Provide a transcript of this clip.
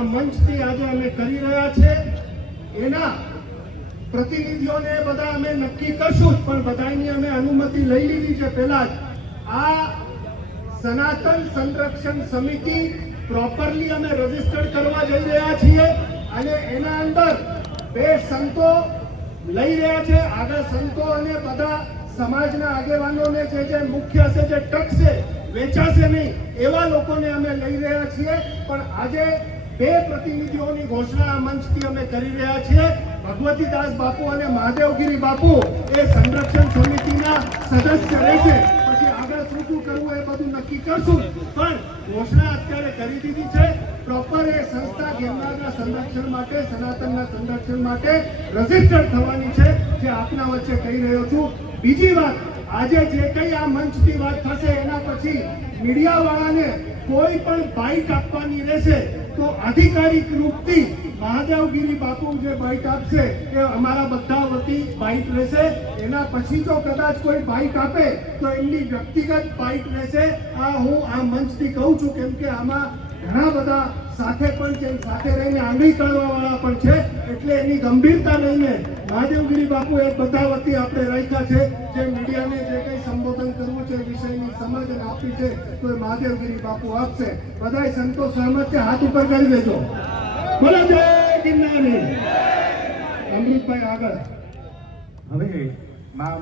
આ મંચથી આજે અમે કરી રહ્યા છે એના પ્રતિનિધિઓને બધા અમે નક્કી કરશું, પણ બધાની અમે અનુમતિ લઈ લીધી છે પહેલા જ. આ સનાતન સંરક્ષણ સમિતિ પ્રોપરલી અમે રજીસ્ટર્ડ કરવા જઈ રહ્યા છીએ અને એના અંદર 2 સંતો લઈ રહ્યા છે. આગળ સંતો અને બધા સમાજના આગેવાનોને જે મુખ્ય છે, જે ટકશે, વેચાશે નહીં એવા લોકોને અમે લઈ રહ્યા છીએ. પણ આજે 2 પ્રતિનિધિઓની ઘોષણા આ મંચથી અમે કરી રહ્યા છીએ. ભગવતીદાસ બાપુ અને મહાદેવગીરી બાપુ એ સંરક્ષણ સમિતિના સદસ્ય રહેશે. પછી આગળ શું કરવું એ બધું નક્કી કરશું, પણ ઘોષણા અત્યારે કરી દીધી છે. પ્રોપર એ સંસ્થા ગિરનારના સંરક્ષણ માટે, સનાતનના સંરક્ષણ માટે રજીસ્ટર્ડ થવાની છે, જે આપના વચ્ચે કહી રહ્યો છું. બીજી વાત, આજે જે કંઈ આ મંચથી વાત થશે એના પછી મીડિયાવાળાને કોઈ પણ બાઇટ આપવાની રહેશે તો આધિકારિક રૂપથી મહાદેવગીરી બાપુ જે બાઇટ આપશે એ અમારા બધા વતી બાઇટ રહેશે. એના પછી જો કદાચ કોઈ બાઇટ આપે તો એમની વ્યક્તિગત બાઇટ રહેશે. આ હું આ મંચથી કહું છું, કેમ કે આમાં ઘણા બધા સાથે પણ છે, સાથે રહીને આંગળી કરવાવાળા પણ છે, એટલે એની ગંભીરતા લઈને મહાદેવગીરી બાપુ એ બધા વતી આપણે રાખ્યા છે. જે મીડિયાને જે કંઈ સંબોધન કરવું છે, વિષયની સમજ આપી છે, તો એ મહાદેવગીરી બાપુ આપશે. બધા સંતો સહમત છે, હાથ ઉપર કરી દેજો. બોલો જય ગિરનારી. અમૃતભાઈ આગળ. હવે મા